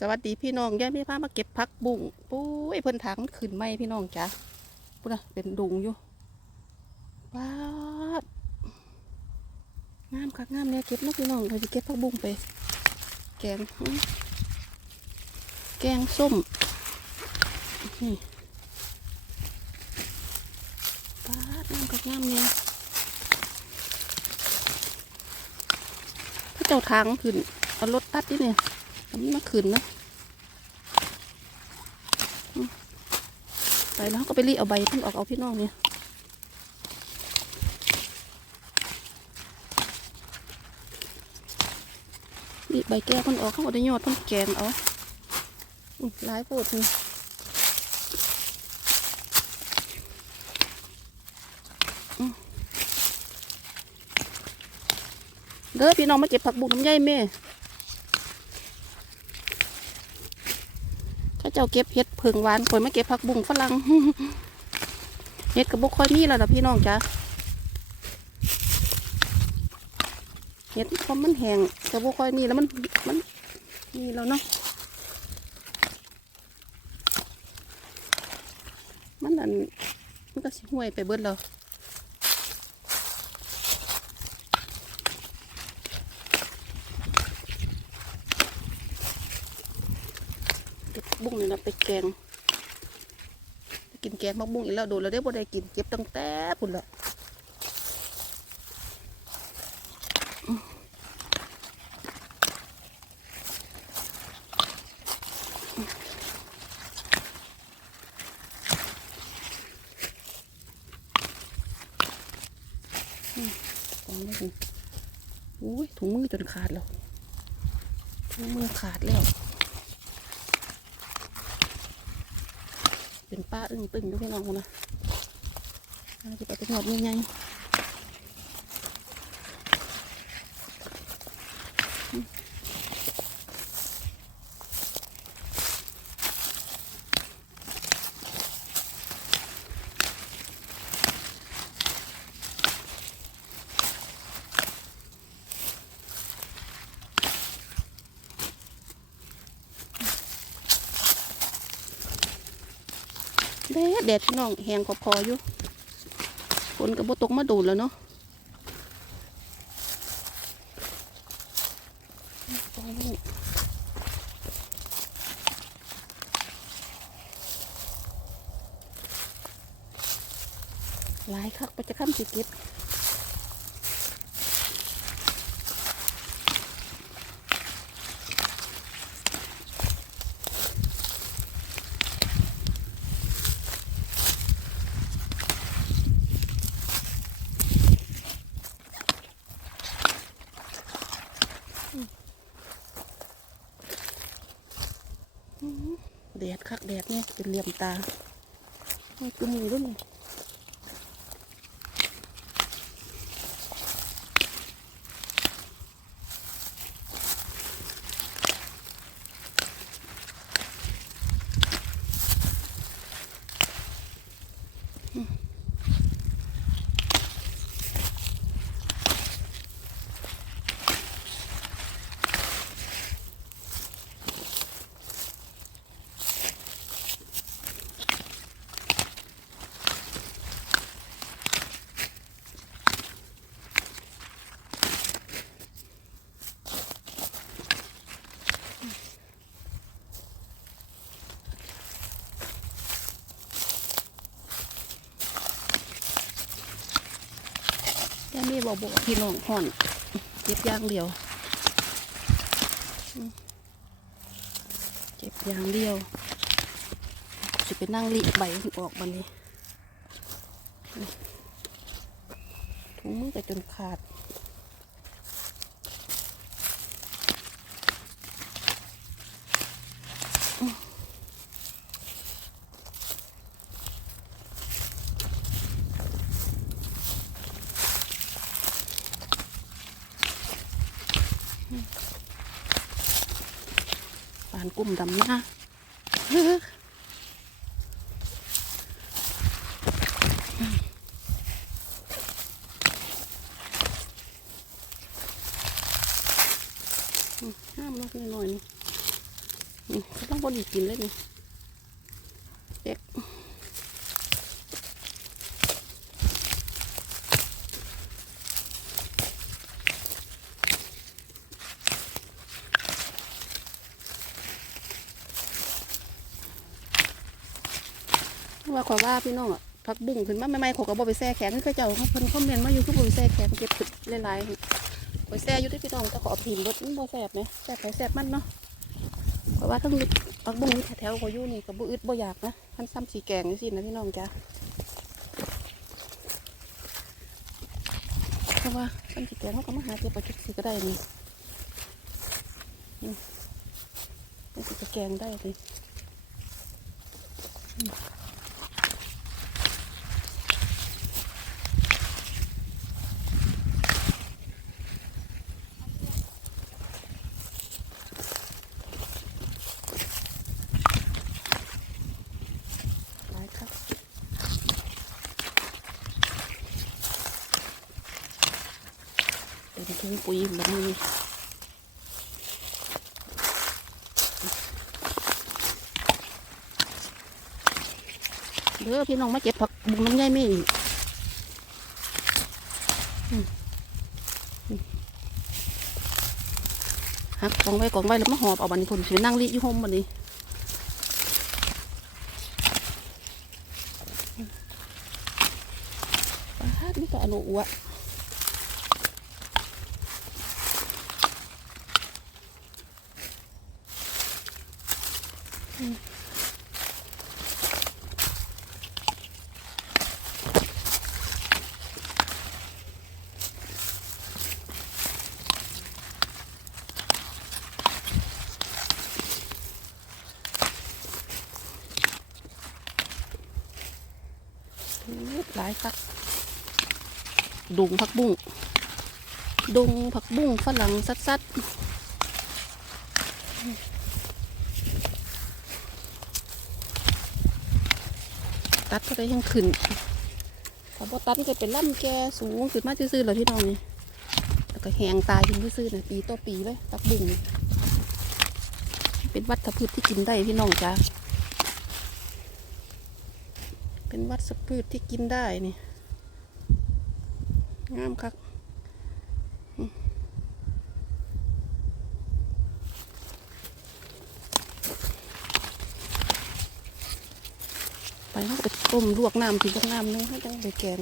สวัสดีพี่น้องย่าไม่พามาเก็บผักบุ้งปุ้ยเพิ่นถางมันขึ้นไหมพี่น้องจ้ะปุ๊นะเป็นดุงอยู่ว้าวงามคักงามเนี่ยเก็บนะพี่น้องเราจะเก็บผักบุ้งไป แกงแกงส้มนี่ว้างามคักงามเนี่ยพระเจ้าทางขึ้นเอารถตัดดิเนี่ย มันมาขึ้นนะไปแล้วก็ไปรีเอาใบเพิ่นออกเอาพี่น้องเนี่ยรีใบแก้วเพิ่นออกเขาอกได้ยอดเพิ่นแกงเอาหลายโพดนี่เด้อพี่น้องมาเก็บผักบุ้งน้ำใยแม่ ถ้า เจ้าเก็บเห็ดเพิงหวานคนไม่เก็บผักบุ้งฝรั่งเห็ดกับบุกค่อยมีแล้วนะพี่น้องจ้ะเห็ดพอมันแห้งกับบุกค่อยมีแล้วมันมันมีแล้วเนาะมันอันมันก็สิห่วยไปเบิดแล้วเก็บผักบุ้ งนี่นะไปแกงกินแกงผักบุ้งอีกแล้วโดนแล้วได้บ่ได้กินเก็บตั้งแต่พุ่นละอุ้ยถุงมือจนขาดแล้วถุงมือขาดแล้ว เป็นป้าอึ้งตึงด้วยพี่น้องนะจะไปเป็นหอดยังไง แดดแดดพี่น้องแหงขอบคออยู่ฝนกับบตกมาดูดแล้วเนาะหลายคักไปจะข้ามสิเก็บ แดดคักแดดเนี่ยเป็นเหลี่ยมตานี่คือมือด้วย มีบอบอพี่น้องห่อนเก็บย่างเดียว เก็บย่างเดียวจะไปนั่งรีใบมันออกบันนี้ถุงมือไปจนขาด กลุ่มดำหน้าห้ามลดหน่อยนี่นี่ต้องบนอีกกินเลยนี่เด็ก ว่าขอว่าพี่น้องอะพักบุ้งขึ้นมาใหม่ๆขอยก็บ่ไปแซ่แข็งคือเจ้าเขาเพิ่นคอมเมนต์มาอยู่คือบ่ไปแซ่แข็งเก็บขึ้นหลายๆข่อยแซ่อยู่ที่พี่น้องแต่ขอพิมพ์รถมันบ่แซ่บไหมแซ่บไปแซ่บมันเนาะเพราะว่าทั้งปักบุ้งนี่แถวๆขอยอยู่นี่ก็บ่อึดบ่อยากนะทันซ้ำสีแกงนี่สินะพี่น้องจ้ะเพราะว่าซ้ำสีแกงเขาก็มาหาเก็บไปจุดสีก็ได้นี่นี่มันสิจะแกงได้เลยอืมหลายครับเปุ๋ยแบบนี้เด้อพี่น้องมาเก็บผักบุ้งน้ำใยไม่อีกฮะกกองไว้กองไว้แล้วมาหอบเอาบัดนผมสิไปนั่งรีอยู่ห่มบัดนี้อืมปาดนี่ก็อนุอวห พักดุงผักบุ้งดุงผักบุ้งฝรั่งซัดซัดตัดเท่าไรยังขึ้นถ้าบ่ตัดจะเป็นล่ำแกสูงขึ้นมาซื่อๆเลยพี่น้องนี่แล้วก็แหงตายขึ้นซื่อๆนะปีต่อปีเลยผักบุ้งเป็นวัชพืชที่กินได้พี่น้องจ้า เป็นวัชพืชที่กินได้นี่งามคักไปเขาไปต้มลวกน้ำทีลวกน้ำนึงให้จังไปแกง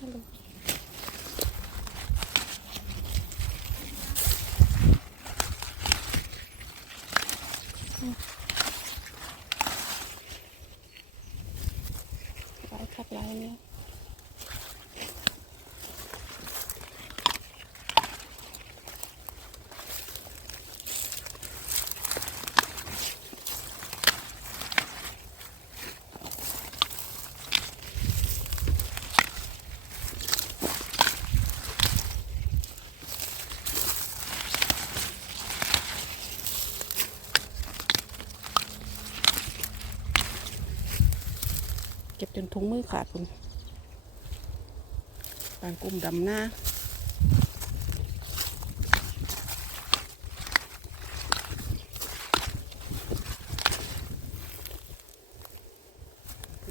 หลายคักหลายเนี่ยเก็บจนถุ งมือขาดคุณปานกลุ่มดำหน้า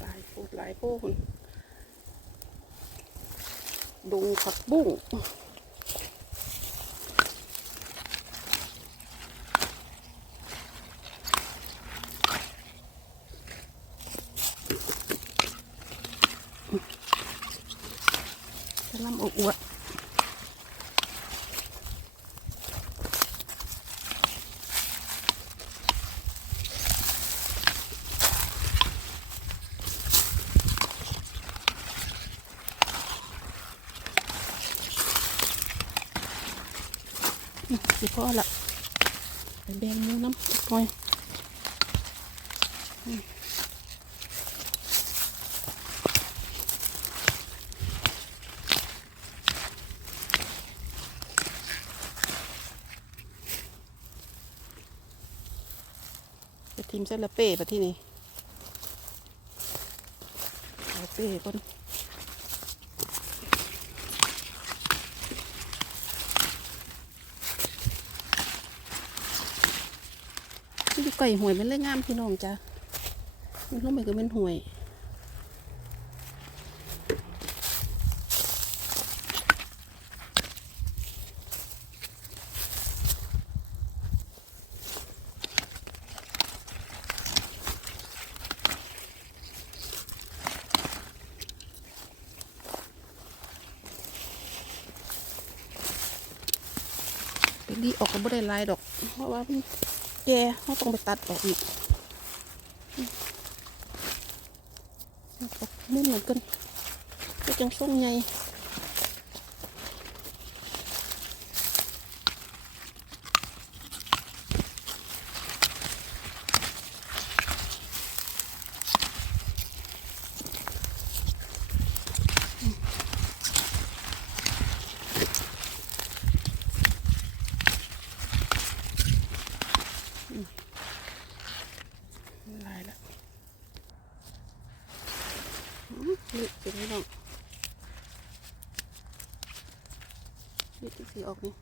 หลายปูดหลายโป้คุณดุงผักบุ้ง อละแบงมือน้ำจักหน่อยทีมเซลเป้ปะที่นี่เป้คน นี่อยู่ไก่หวยมันเลยงงามพี่น้องจ้ะมันลงไปก็เป็นหวยไปรีออกก็ไม่ได้ลายดอก เพราะว่า ก่เขาต้องไปตัดออกอีกอืมเอามุมเหมือนกันก็จังส่งไง ลายล้วอืมนี่เป็นไงน้องนี่ที่สีออกนี่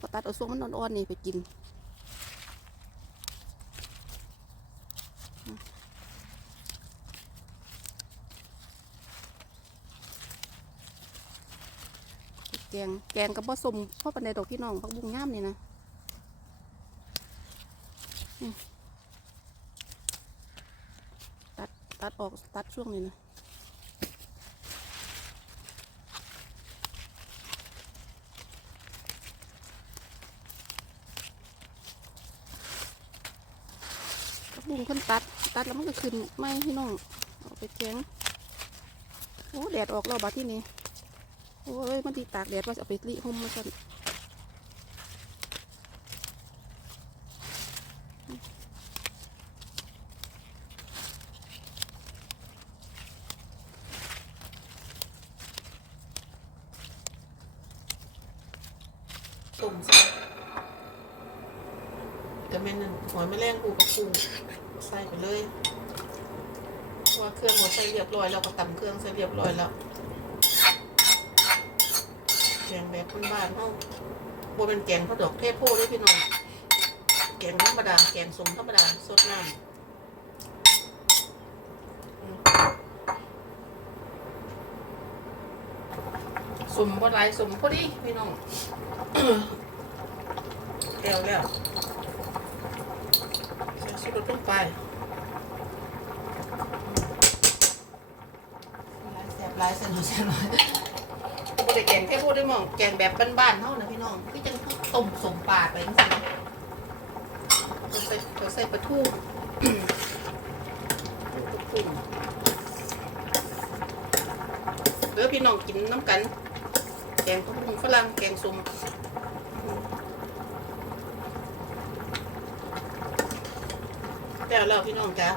ก็ตัดเอาส่วงมันอ่อนๆนี่ไปกินแกงแกงกับผสมพ่อปันไดดอกพี่น้องพักบุ้งงามนี่นะ อืม ตัดออกตัดช่วงนี้นะบุ้งเพิ่นตัด ตัดแล้วมันก็ขึ้นไม่พี่น้องเอาไปแกงโอ้แดดออกแล้วบัดที่นี่โอ้ยมันตีตากแดดว่าจะเอาไปรีห่มมาสั่นตุ่มใส่แต่แม่นนั่นหัวไม่แรงปูกับปูใส่ไปเลยเพราะว่าเครื่องหัวใส่เรียบร้อยแล้วก็ตำเครื่องใส่เรียบร้อยแล้ว แกงแบบบ้านๆเฮาบ่เป็นแกงข้าวดอกเทพโพด้อพี่น้องแกงธรรมดาแกงสมธรรมดาสดน้ำสมบ่หลายสมพอดีพี่น้องแล้วแล้วใส่สุดลงไปหลายแสบหลายเส้นหน่อยแสบหน่อ ยบแกงแค่พูดได้มองแกงแบบบ้านๆเท่านะพี่น้องคือจังต้มสมปลาไปจริงๆเราใส่ใส่ปลาทูตุ่มเออพี่น้องกินน้ำกัน แกงผักบุ้งฝรั่งแกงส้มแล้วแล้วพี่น้องจ้า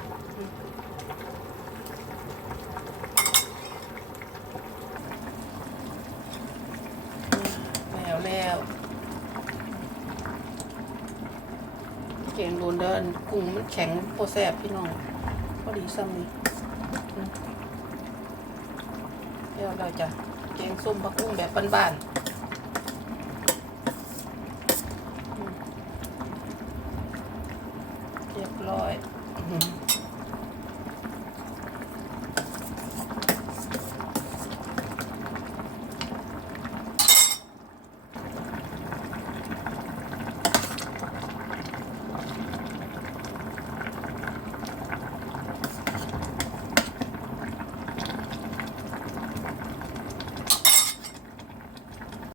แล้วแล้วแกงโดนเดินกุ้งมันแข็งโปรแซบพี่น้องพอดีซ้ำนี่อืมแล้วเราจะแกงส้มผักกุ้งแบบบ้านๆอืมเรียบร้อย